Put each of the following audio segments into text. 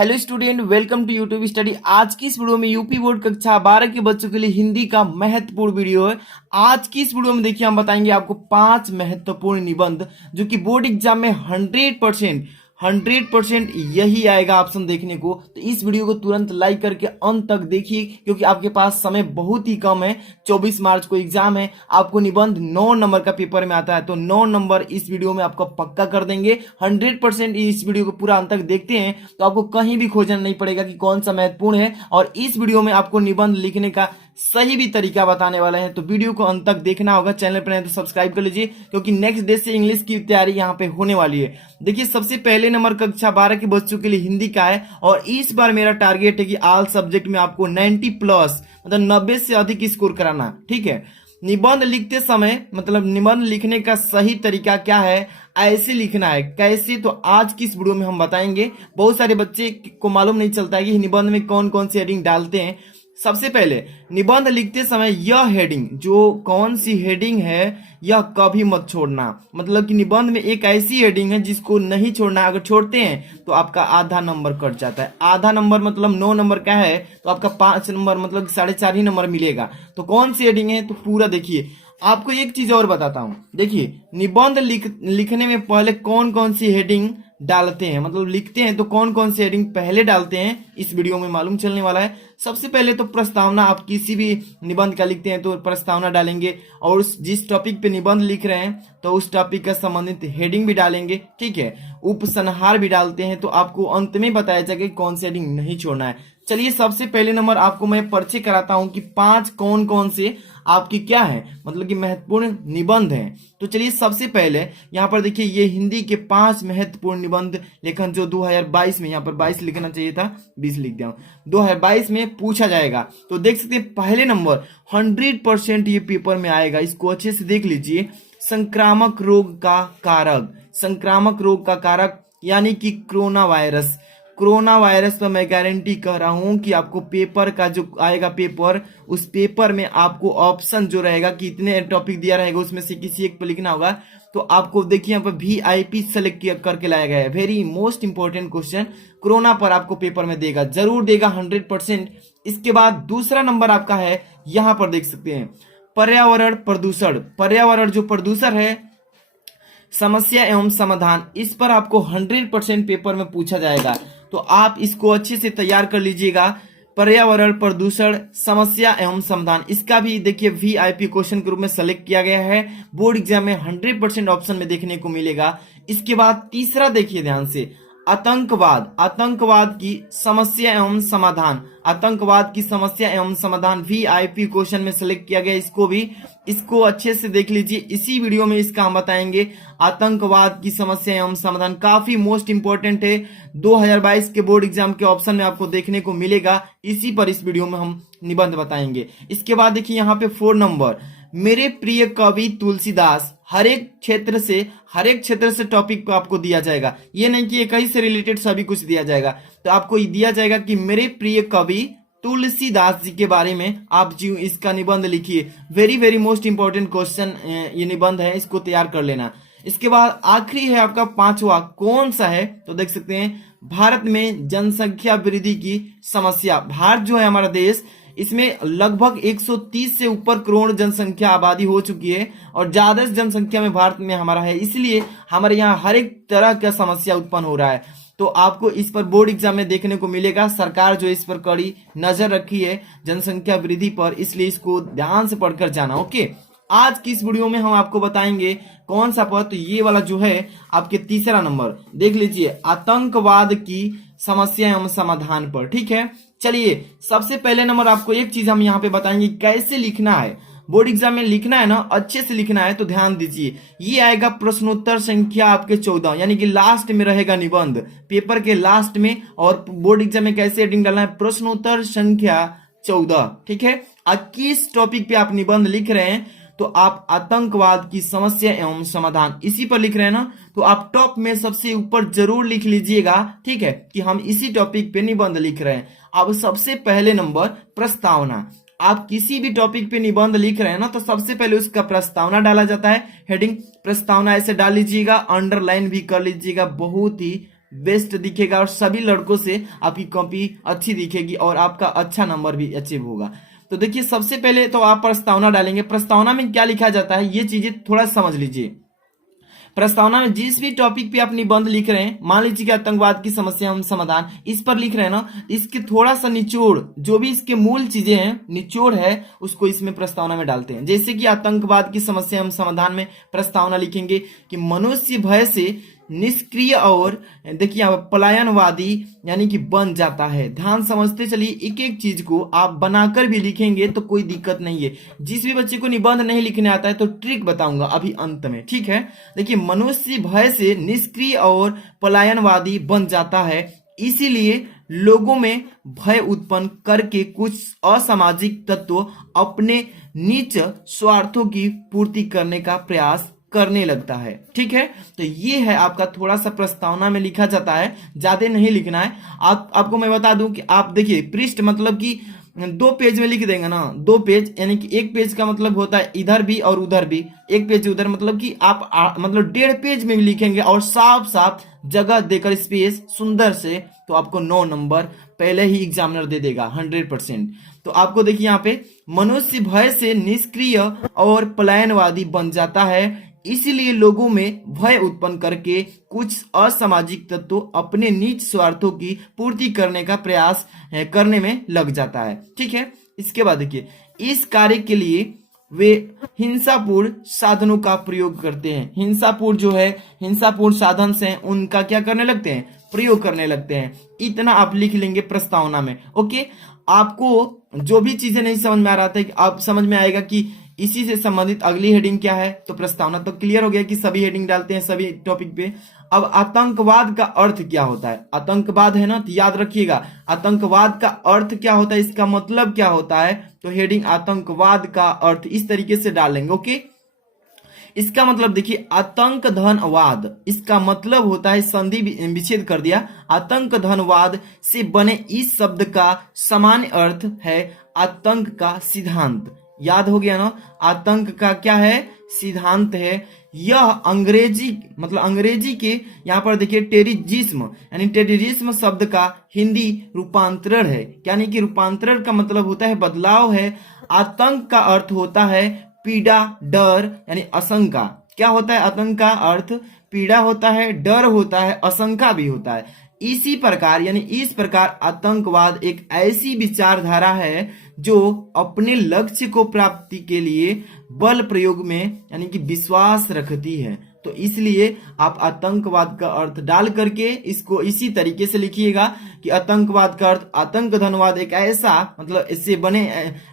Hello student, welcome to YouTube study. आज की इस वीडियो में यूपी बोर्ड कक्षा 12 के बच्चों के लिए हिंदी का महत्वपूर्ण वीडियो है। आज की इस वीडियो में देखिए हम बताएंगे आपको 5 महत्वपूर्ण निबंध जो कि बोर्ड एग्जाम में 100% यही आएगा ऑप्शन देखने को। तो इस वीडियो को तुरंत लाइक करके अंत तक देखिए क्योंकि आपके पास समय बहुत ही कम है। 24 मार्च को एग्जाम है, आपको निबंध 9 नंबर का पेपर में आता है, तो 9 नंबर इस वीडियो में आपको पक्का कर देंगे। 100% इस वीडियो को पूरा अंत तक देखते हैं तो आपको कहीं भी खोजना नहीं पड़ेगा कि कौन सा महत्वपूर्ण है, और इस वीडियो में आपको निबंध लिखने का सही भी तरीका बताने वाले हैं। तो वीडियो को अंत तक देखना होगा। चैनल पर नहीं तो सब्सक्राइब कर लीजिए क्योंकि नेक्स्ट डे से इंग्लिश की तैयारी यहाँ पे होने वाली है। देखिए, सबसे पहले नंबर कक्षा 12 के बच्चों के लिए हिंदी का है, और इस बार मेरा टारगेट है कि ऑल सब्जेक्ट में आपको 90 प्लस मतलब 90 से अधिक स्कोर कराना। ठीक है, निबंध लिखते समय मतलब निबंध लिखने का सही तरीका क्या है, ऐसे लिखना है कैसे, तो आज की इस वीडियो में हम बताएंगे। बहुत सारे बच्चे को मालूम नहीं चलता है कि निबंध में कौन कौन सी हेडिंग डालते हैं। सबसे पहले निबंध लिखते समय यह हेडिंग, जो कौन सी हेडिंग है यह कभी मत छोड़ना। मतलब कि निबंध में एक ऐसी हेडिंग है जिसको नहीं छोड़ना, अगर छोड़ते हैं तो आपका आधा नंबर कट जाता है। आधा नंबर मतलब 9 नंबर का है तो आपका 5 नंबर मतलब 4.5 ही नंबर मिलेगा। तो कौन सी हेडिंग है तो पूरा देखिए। आपको एक चीज और बताता हूं, देखिए निबंध लिखने में पहले कौन कौन सी हेडिंग डालते हैं, मतलब लिखते हैं तो कौन कौन सी हेडिंग पहले डालते हैं, इस वीडियो में मालूम चलने वाला है। सबसे पहले तो प्रस्तावना, आप किसी भी निबंध का लिखते हैं तो प्रस्तावना डालेंगे, और जिस टॉपिक पे निबंध लिख रहे हैं तो उस टॉपिक का संबंधित हेडिंग भी डालेंगे। ठीक है, उपसंहार भी डालते हैं, तो आपको अंत में बताया जाएगा कौन सी हेडिंग नहीं छोड़ना है। चलिए, सबसे पहले नंबर आपको मैं परिचय कराता हूं कि 5 कौन कौन से आपकी क्या है, मतलब कि महत्वपूर्ण निबंध हैं। तो चलिए, सबसे पहले यहाँ पर देखिए, ये हिंदी के 5 महत्वपूर्ण निबंध लेखन जो 2022 में, यहाँ पर 22 लिखना चाहिए था, 20 लिख दिया, 2022 में पूछा जाएगा। तो देख सकते हैं पहले नंबर 100% ये पेपर में आएगा, इसको अच्छे से देख लीजिए। संक्रामक रोग का कारक, संक्रामक रोग का कारक यानी कि कोरोना वायरस। कोरोना वायरस तो मैं गारंटी कर रहा हूं कि आपको पेपर का जो आएगा पेपर, उस पेपर में आपको ऑप्शन जो रहेगा कि इतने टॉपिक दिया रहेगा उसमें से किसी एक पर लिखना होगा। तो आपको देखिए यहाँ पर VIP सेलेक्ट करके लाया गया है। Very most important question corona पर आपको पेपर में देगा, जरूर देगा 100%। इसके बाद दूसरा नंबर आपका है, यहां पर देख सकते हैं पर्यावरण प्रदूषण। पर्यावरण जो प्रदूषण है, समस्या एवं समाधान, इस पर आपको 100% पेपर में पूछा जाएगा। तो आप इसको अच्छे से तैयार कर लीजिएगा। पर्यावरण प्रदूषण समस्या एवं समाधान, इसका भी देखिए VIP क्वेश्चन के रूप में सेलेक्ट किया गया है। बोर्ड एग्जाम में 100% ऑप्शन में देखने को मिलेगा। इसके बाद तीसरा देखिए ध्यान से, आतंकवाद। आतंकवाद की समस्या एवं समाधान, आतंकवाद की समस्या एवं समाधान VIP क्वेश्चन में सेलेक्ट किया गया। इसको अच्छे से देख लीजिए, इसी वीडियो में इसका हम बताएंगे। आतंकवाद की समस्या एवं समाधान काफी मोस्ट इंपॉर्टेंट है, 2022 के बोर्ड एग्जाम के ऑप्शन में आपको देखने को मिलेगा। इसी पर इस वीडियो में हम निबंध बताएंगे। इसके बाद देखिए यहाँ पे 4 नंबर, मेरे प्रिय कवि तुलसीदास। हर एक क्षेत्र से टॉपिक को आपको दिया जाएगा, ये नहीं कि एक ही से रिलेटेड सभी कुछ दिया जाएगा। तो आपको दिया जाएगा कि मेरे प्रिय कवि तुलसीदास जी के बारे में आप जी इसका निबंध लिखिए। Very very most important question ये निबंध है, इसको तैयार कर लेना। इसके बाद आखिरी है आपका 5वां, कौन सा है तो देख सकते हैं भारत में जनसंख्या वृद्धि की समस्या। भारत जो है हमारा देश, इसमें लगभग 130 से ऊपर करोड़ जनसंख्या आबादी हो चुकी है, और ज्यादा जनसंख्या में भारत में हमारा है, इसलिए हमारे यहाँ हर एक तरह का समस्या उत्पन्न हो रहा है। तो आपको इस पर बोर्ड एग्जाम में देखने को मिलेगा। सरकार जो इस पर कड़ी नजर रखी है जनसंख्या वृद्धि पर, इसलिए इसको ध्यान से पढ़कर जाना। ओके, आज की इस वीडियो में हम आपको बताएंगे कौन सा पद, तो ये वाला जो है आपके तीसरा नंबर देख लीजिए, आतंकवाद की समस्या एवं समाधान पर। ठीक है, चलिए सबसे पहले नंबर आपको एक चीज हम यहाँ पे बताएंगे कैसे लिखना है। बोर्ड एग्जाम में लिखना है ना, अच्छे से लिखना है, तो ध्यान दीजिए। ये आएगा प्रश्नोत्तर संख्या आपके 14, यानी कि लास्ट में रहेगा निबंध, पेपर के लास्ट में। और बोर्ड एग्जाम में कैसे हेडिंग डालना है, प्रश्नोत्तर संख्या 14। ठीक है, किस टॉपिक पे आप निबंध लिख रहे हैं, तो आप आतंकवाद की समस्या एवं समाधान इसी पर लिख रहे हैं ना, तो आप टॉप में सबसे ऊपर जरूर लिख लीजिएगा। ठीक है, कि हम इसी टॉपिक पे निबंध लिख रहे हैं। अब सबसे पहले नंबर प्रस्तावना। आप किसी भी टॉपिक पे निबंध लिख रहे हैं ना, तो सबसे पहले उसका प्रस्तावना डाला जाता है। हेडिंग प्रस्तावना ऐसे डाल लीजिएगा, अंडरलाइन भी कर लीजिएगा, बहुत ही बेस्ट दिखेगा और सभी लड़कों से आपकी कॉपी अच्छी दिखेगी और आपका अच्छा नंबर भी अचीव होगा। तो देखिए सबसे पहले तो आप प्रस्तावना डालेंगे। प्रस्तावना में क्या लिखा जाता है ये चीजें थोड़ा समझ लीजिए। प्रस्तावना में जिस भी टॉपिक पे आप निबंध लिख रहे हैं, मान लीजिए कि आतंकवाद की समस्या एवं समाधान इस पर लिख रहे हैं ना, इसके थोड़ा सा निचोड़ जो भी इसके मूल चीजें हैं, निचोड़ है, उसको इसमें प्रस्तावना में डालते हैं। जैसे कि आतंकवाद की समस्या एवं समाधान में प्रस्तावना लिखेंगे कि मनुष्य भय से निष्क्रिय और देखिए पलायनवादी यानी कि बन जाता है। ध्यान समझते चलिए, एक एक चीज को आप बनाकर भी लिखेंगे तो कोई दिक्कत नहीं है। जिस भी बच्चे को निबंध नहीं लिखने आता है तो ट्रिक बताऊंगा अभी अंत में, ठीक है। देखिए मनुष्य भय से निष्क्रिय और पलायनवादी बन जाता है, इसीलिए लोगों में भय उत्पन्न करके कुछ असामाजिक तत्व अपने नीच स्वार्थों की पूर्ति करने का प्रयास करने लगता है, ठीक है। तो ये है आपका थोड़ा सा प्रस्तावना में लिखा जाता है, ज्यादा नहीं लिखना है। आपको मैं बता दूं कि आप देखिए पृष्ठ मतलब कि 2 पेज में लिख देंगे ना, 2 पेज यानी कि 1 पेज का मतलब होता है इधर भी और उधर भी, 1 पेज उधर, मतलब कि आप मतलब 1.5 पेज में लिखेंगे और साफ साफ जगह देकर स्पेस सुंदर से, तो आपको 9 नंबर पहले ही एग्जामिनर दे देगा 100%। तो आपको देखिए यहाँ पे मनुष्य भय से निष्क्रिय और पलायनवादी बन जाता है, इसलिए लोगों में भय उत्पन्न करके कुछ असामाजिक तत्व अपने नीच स्वार्थों की पूर्ति करने का प्रयास करने में लग जाता है, ठीक है। इसके बाद देखिए इस कार्य के लिए वे हिंसापूर्ण साधनों का प्रयोग करते हैं। हिंसापूर्ण जो है, हिंसापूर्ण साधन से उनका क्या करने लगते हैं, प्रयोग करने लगते हैं। इतना आप लिख लेंगे प्रस्तावना में, ओके। आपको जो भी चीजें नहीं समझ में आ रहा था आप समझ में आएगा कि इसी से संबंधित अगली हेडिंग क्या है। तो प्रस्तावना तो क्लियर हो गया कि सभी हेडिंग डालते हैं सभी टॉपिक पे। अब आतंकवाद का अर्थ क्या होता है, आतंकवाद है ना, तो याद रखिएगा आतंकवाद का अर्थ क्या होता है, इसका मतलब क्या होता है। तो हेडिंग आतंकवाद का अर्थ इस तरीके से डालेंगे, ओके। इसका मतलब देखिए आतंक धनवाद, इसका मतलब होता है, संधि विच्छेद कर दिया, आतंक धनवाद से बने इस शब्द का सामान्य अर्थ है आतंक का सिद्धांत। याद हो गया ना, आतंक का क्या है, सिद्धांत है। यह अंग्रेजी मतलब अंग्रेजी के यहाँ पर देखिए टेररिज्म यानी टेररिज्म शब्द का हिंदी रूपांतरण है, यानी कि रूपांतरण का मतलब होता है बदलाव है। आतंक का अर्थ होता है पीड़ा, डर यानी आशंका। क्या होता है आतंक का अर्थ, पीड़ा होता है, डर होता है, आशंका भी होता है। इसी प्रकार यानी इस प्रकार आतंकवाद एक ऐसी विचारधारा है जो अपने लक्ष्य को प्राप्ति के लिए बल प्रयोग में यानी कि विश्वास रखती है। तो इसलिए आप आतंकवाद का अर्थ डाल करके इसको इसी तरीके से लिखिएगा कि आतंकवाद का अर्थ, आतंक धनवाद एक ऐसा मतलब इससे बने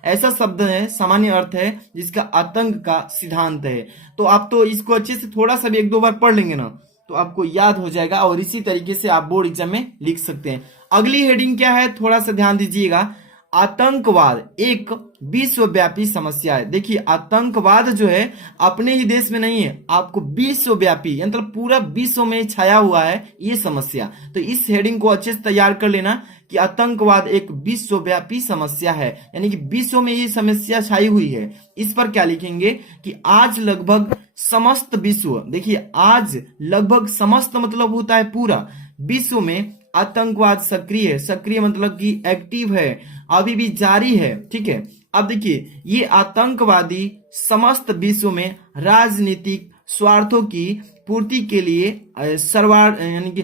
ऐसा शब्द है, सामान्य अर्थ है जिसका आतंक का सिद्धांत है। तो आप तो इसको अच्छे से थोड़ा सा भी 1-2 बार पढ़ लेंगे ना तो आपको याद हो जाएगा और इसी तरीके से आप बोर्ड एग्जाम में लिख सकते हैं। अगली हेडिंग क्या है, थोड़ा सा ध्यान दीजिएगा। आतंकवाद एक विश्वव्यापी समस्या है। देखिए आतंकवाद जो है अपने ही देश में नहीं है, आपको विश्वव्यापी मतलब पूरा विश्व में छाया हुआ है ये समस्या। तो इस हेडिंग को अच्छे से तैयार कर लेना कि आतंकवाद एक विश्वव्यापी समस्या है, यानी कि विश्व में ये समस्या छाई हुई है। इस पर क्या लिखेंगे कि आज लगभग समस्त विश्व, देखिए आज लगभग समस्त मतलब होता है पूरा विश्व में आतंकवाद सक्रिय है। सक्रिय मतलब कि एक्टिव है, अभी भी जारी है, ठीक है। अब देखिए ये आतंकवादी समस्त विश्व में राजनीतिक स्वार्थों की पूर्ति के लिए यानी कि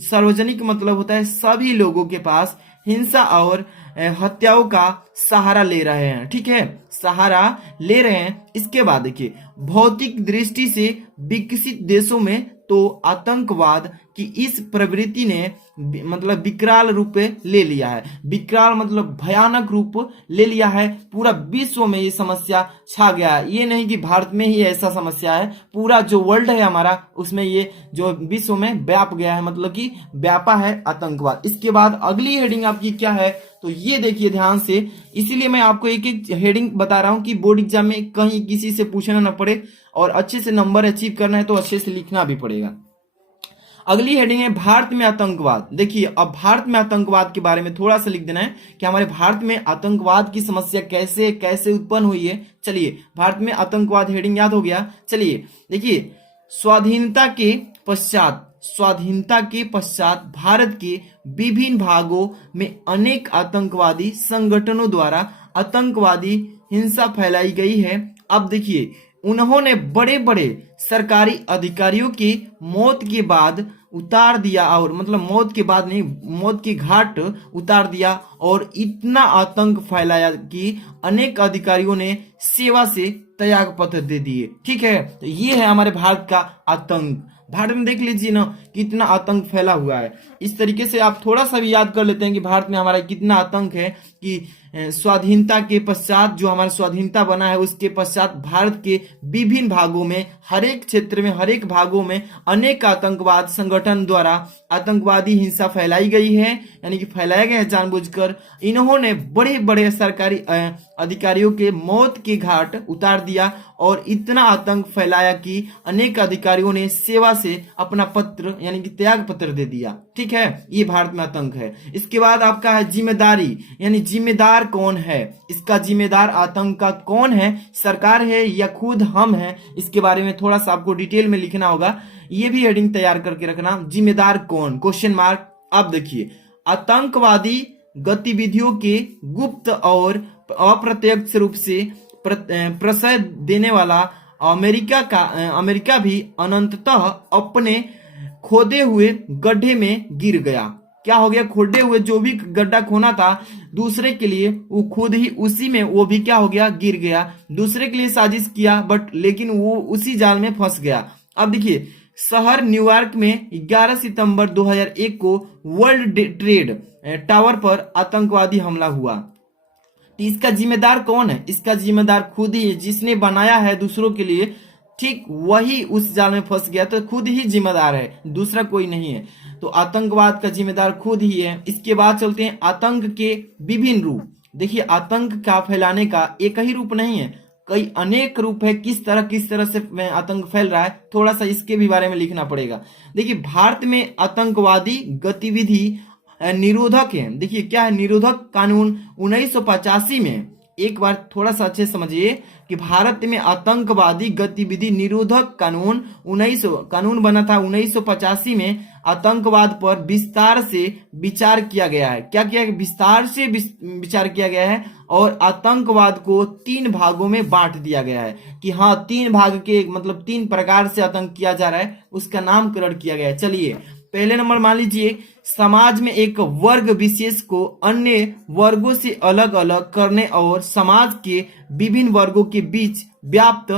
सार्वजनिक मतलब होता है सभी लोगों के पास हिंसा और हत्याओं का सहारा ले रहे हैं, ठीक है, सहारा ले रहे हैं। इसके बाद देखिए भौतिक दृष्टि से विकसित देशों में तो आतंकवाद की इस प्रवृत्ति ने मतलब विकराल रूप ले लिया है। विकराल मतलब भयानक रूप ले लिया है, पूरा विश्व में ये समस्या छा गया है। ये नहीं कि भारत में ही ऐसा समस्या है, पूरा जो वर्ल्ड है हमारा उसमें ये जो विश्व में व्याप गया है, मतलब कि व्यापा है आतंकवाद। इसके बाद अगली हेडिंग आपकी क्या है, तो ये देखिए ध्यान से, इसीलिए मैं आपको एक एक हेडिंग बता रहा हूँ कि बोर्ड एग्जाम में कहीं किसी से पूछना ना पड़े और अच्छे से नंबर अचीव करना है तो अच्छे से लिखना भी पड़ेगा। अगली हेडिंग है भारत में आतंकवाद। देखिए अब भारत में आतंकवाद के बारे में थोड़ा सा लिख देना है कि हमारे भारत में आतंकवाद की समस्या कैसे कैसे उत्पन्न हुई है। चलिए भारत में आतंकवाद हेडिंग याद हो गया। चलिए देखिए स्वाधीनता के पश्चात स्वाधीनता के पश्चात भारत के विभिन्न भागों में अनेक आतंकवादी संगठनों द्वारा आतंकवादी हिंसा फैलाई गई है। अब देखिए, उन्होंने बड़े बड़े सरकारी अधिकारियों की मौत के बाद उतार दिया, और मतलब मौत के बाद नहीं, मौत की घाट उतार दिया, और इतना आतंक फैलाया कि अनेक अधिकारियों ने सेवा से त्याग पत्र दे दिए। ठीक है, तो ये है हमारे भारत का आतंक। भारत में देख लीजिए ना कितना आतंक फैला हुआ है। इस तरीके से आप थोड़ा सा भी याद कर लेते हैं कि भारत में हमारा कितना आतंक है कि स्वाधीनता के पश्चात, जो हमारा स्वाधीनता बना है उसके पश्चात भारत के विभिन्न भागों में, हर एक क्षेत्र में, हर एक भागों में अनेक आतंकवाद संगठन द्वारा आतंकवादी हिंसा फैलाई गई है, यानी कि फैलाया गया है जानबूझकर। इन्होंने बड़े बड़े सरकारी अधिकारियों के मौत के घाट उतार दिया और इतना आतंक फैलाया कि अनेक अधिकारियों ने सेवा से अपना पत्र यानी कि त्याग पत्र दे दिया। ठीक है, ये भारत में आतंक है। इसके बाद आपका है जिम्मेदारी, यानी जिम्मेदार कौन है, इसका जिम्मेदार आतंक का कौन है, सरकार है या खुद हम हैं, इसके बारे में थोड़ा सा आपको डिटेल में लिखना होगा। ये भी हेडिंग तैयार करके रखना, जिम्मेदार कौन, क्वेश्चन मार्क। अब देखिए, आतंकवादी गतिविधियों के गुप्त और अप्रत्यक्ष रूप से प्रश्रय देने वाला अमेरिका भी अनंततः अपने खोदे हुए गड्ढे में गिर गया। क्या हो गया, खोदे हुए जो भी गड्ढा खोना था दूसरे के लिए, वो खुद ही उसी में वो भी क्या हो गया, गिर गया। दूसरे के लिए साजिश किया लेकिन वो उसी जाल में फंस गया। अब देखिए, शहर न्यूयॉर्क में 11 सितंबर 2001 को वर्ल्ड ट्रेड टावर पर आतंकवादी हमला हुआ। तो इसका जिम्मेदार कौन है, इसका जिम्मेदार खुद ही है, जिसने बनाया है दूसरों के लिए, ठीक वही उस जाल में फंस गया, तो खुद ही जिम्मेदार है, दूसरा कोई नहीं है। तो आतंकवाद का जिम्मेदार खुद ही है। इसके बाद चलते हैं आतंक के विभिन्न रूप। देखिए, आतंक का फैलाने का एक ही रूप नहीं है, कई अनेक रूप है। किस तरह से आतंक फैल रहा है, थोड़ा सा इसके भी बारे में लिखना पड़ेगा। देखिए, भारत में आतंकवादी गतिविधि निरोधक है। देखिए क्या है, निरोधक कानून 1985 में, एक बार थोड़ा सा अच्छे समझिए कि भारत में आतंकवादी गतिविधि निरोधक कानून बना था 1985 में। आतंकवाद पर विस्तार से विचार किया गया है। क्या किया, विस्तार से विचार किया गया है, और आतंकवाद को 3 भागों में बांट दिया गया है कि हाँ, 3 भाग के मतलब 3 प्रकार से आतंक किया जा रहा है, उसका नामकरण किया गया है। चलिए, पहले नंबर मान लीजिए, समाज में एक वर्ग विशेष को अन्य वर्गों से अलग अलग करने और समाज के विभिन्न वर्गों के बीच व्याप्त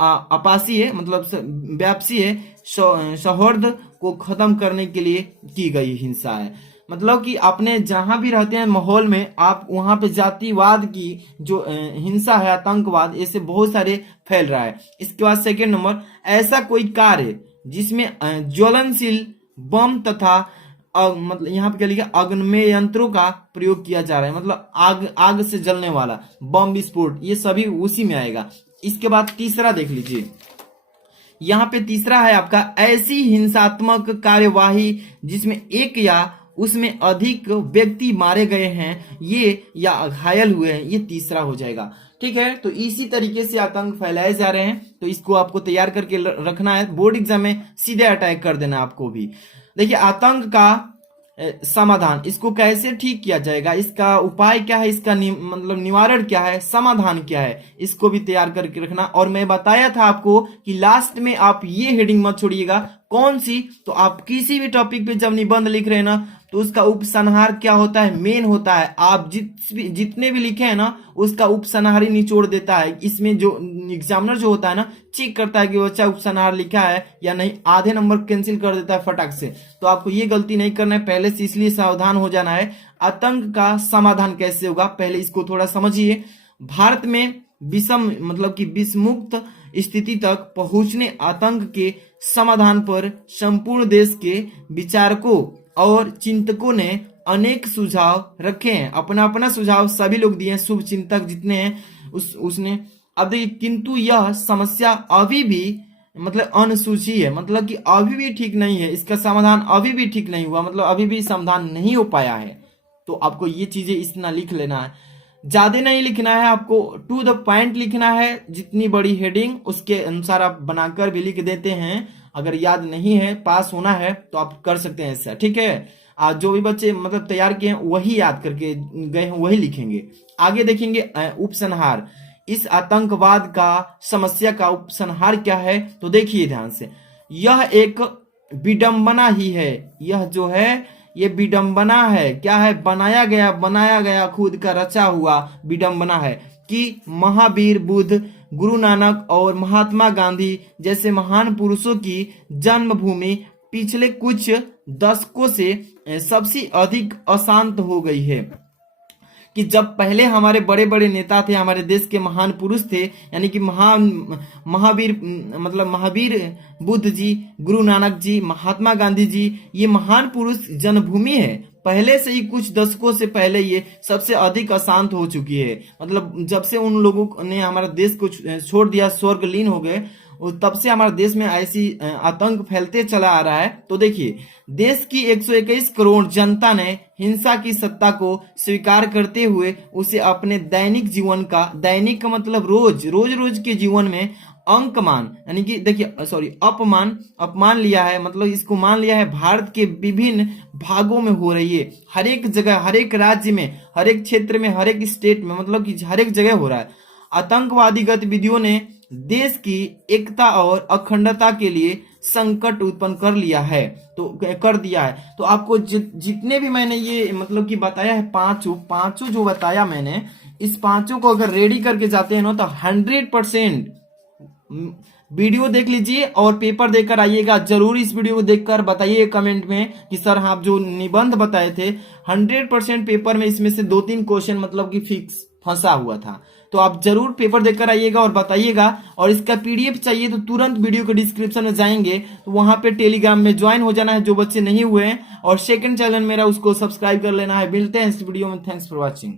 आपासीय मतलब व्यापसीय सौहार्द को खत्म करने के लिए की गई हिंसा है। मतलब कि अपने जहां भी रहते हैं माहौल में, आप वहां पे जातिवाद की जो हिंसा है, आतंकवाद, ऐसे बहुत सारे फैल रहा है। इसके बाद सेकेंड नंबर, ऐसा कोई कार्य जिसमें ज्वलनशील बम तथा मतलब यहाँ पे क्या लिखा, अग्निमेय यंत्रों का प्रयोग किया जा रहा है, मतलब आग से जलने वाला बम विस्फोट, ये सभी उसी में आएगा। इसके बाद तीसरा देख लीजिए, यहाँ पे तीसरा है आपका, ऐसी हिंसात्मक कार्यवाही जिसमें एक या उसमें अधिक व्यक्ति मारे गए हैं ये या घायल हुए हैं, ये तीसरा हो जाएगा। ठीक है, तो इसी तरीके से आतंक फैलाए जा रहे हैं, तो इसको आपको तैयार करके रखना है, बोर्ड एग्जाम में सीधे अटैक कर देना आपको भी। देखिए, आतंक का समाधान, इसको कैसे ठीक किया जाएगा, इसका उपाय क्या है, इसका मतलब निवारण क्या है, समाधान क्या है, इसको भी तैयार करके रखना। और मैं बताया था आपको कि लास्ट में आप ये हेडिंग मत छोड़िएगा, कौन सी, तो आप किसी भी टॉपिक पे जब निबंध लिख रहे हैं ना, तो उसका उपसंहार क्या होता है, मेन होता है। आप जितने भी लिखे हैं ना, उसका उपसंहार ही निचोड़ देता है। इसमें जो एग्जामिनर जो होता है ना, चेक करता है कि बच्चा उपसंहार लिखा है या नहीं, आधे नंबर कैंसिल कर देता है फटाक से। तो आपको ये गलती नहीं करना है, पहले से इसलिए सावधान हो जाना है। आतंक का समाधान कैसे होगा, पहले इसको थोड़ा समझिए। भारत में विषम मतलब कि विषमुक्त स्थिति तक पहुंचने आतंक के समाधान पर संपूर्ण देश के विचारकों और चिंतकों ने अनेक सुझाव रखे हैं। अपना अपना सुझाव सभी लोग दिए हैं, शुभ चिंतक जितने हैं उसने। अब देखिए, किंतु यह समस्या अभी भी मतलब अनसूची है, मतलब कि अभी भी ठीक नहीं है, इसका समाधान अभी भी ठीक नहीं हुआ, मतलब अभी भी समाधान नहीं हो पाया है। तो आपको ये चीजें इतना लिख लेना है, ज्यादा नहीं लिखना है, आपको टू द पॉइंट लिखना है। जितनी बड़ी हेडिंग उसके अनुसार आप बनाकर भी लिख देते हैं, अगर याद नहीं है, पास होना है तो आप कर सकते हैं ऐसा, ठीक है। जो भी बच्चे मतलब तैयार किए हैं वही याद करके गए हैं वही लिखेंगे। आगे देखेंगे उपसंहार, इस आतंकवाद का समस्या का उपसंहार क्या है, तो देखिए ध्यान से, यह एक विडंबना ही है, यह जो है ये विडंबना है, क्या है, बनाया गया खुद का रचा हुआ विडंबना है कि महावीर बुद्ध, गुरु नानक और महात्मा गांधी जैसे महान पुरुषों की जन्मभूमि पिछले कुछ दशकों से सबसे अधिक अशांत हो गई है। कि जब पहले हमारे बड़े बड़े नेता थे, हमारे देश के महान पुरुष थे, यानी कि महावीर मतलब महावीर बुद्ध जी, गुरु नानक जी, महात्मा गांधी जी, ये महान पुरुष जन्मभूमि है, पहले से ही कुछ दशकों से पहले ये सबसे अधिक अशांत हो चुकी है। मतलब जब से उन लोगों ने हमारा देश को छोड़ दिया, स्वर्गलीन हो गए, तब से हमारे देश में ऐसी आतंक फैलते चला आ रहा है। तो देखिए, देश की 121 करोड़ जनता ने हिंसा की सत्ता को स्वीकार करते हुए उसे अपने दैनिक जीवन का, दैनिक का मतलब रोज के जीवन में अंकमान, यानी कि देखिए सॉरी अपमान लिया है, मतलब इसको मान लिया है भारत के विभिन्न भागों में हो रही है, हर एक जगह, हर एक राज्य में, हर एक क्षेत्र में, हर एक स्टेट में, मतलब कि हर एक जगह हो रहा है। आतंकवादी गतिविधियों ने देश की एकता और अखंडता के लिए संकट उत्पन्न कर लिया है, तो कर दिया है। तो आपको जितने भी मैंने ये मतलब कि बताया है, पांचों जो बताया मैंने, इस पांचों को अगर रेडी करके जाते हैं ना तो 100% वीडियो देख लीजिए और पेपर देकर आइएगा। जरूर इस वीडियो को देखकर बताइए कमेंट में कि सर आप जो निबंध बताए थे 100% पेपर में इसमें से 2-3 क्वेश्चन मतलब कि फिक्स फंसा हुआ था। तो आप जरूर पेपर देकर आइएगा और बताइएगा। और इसका पीडीएफ चाहिए तो तुरंत वीडियो के डिस्क्रिप्शन में जाएंगे तो वहां पे टेलीग्राम में ज्वाइन हो जाना है जो बच्चे नहीं हुए हैं, और सेकंड चैनल मेरा उसको सब्सक्राइब कर लेना है। मिलते हैं इस वीडियो में, थैंक्स फॉर वॉचिंग।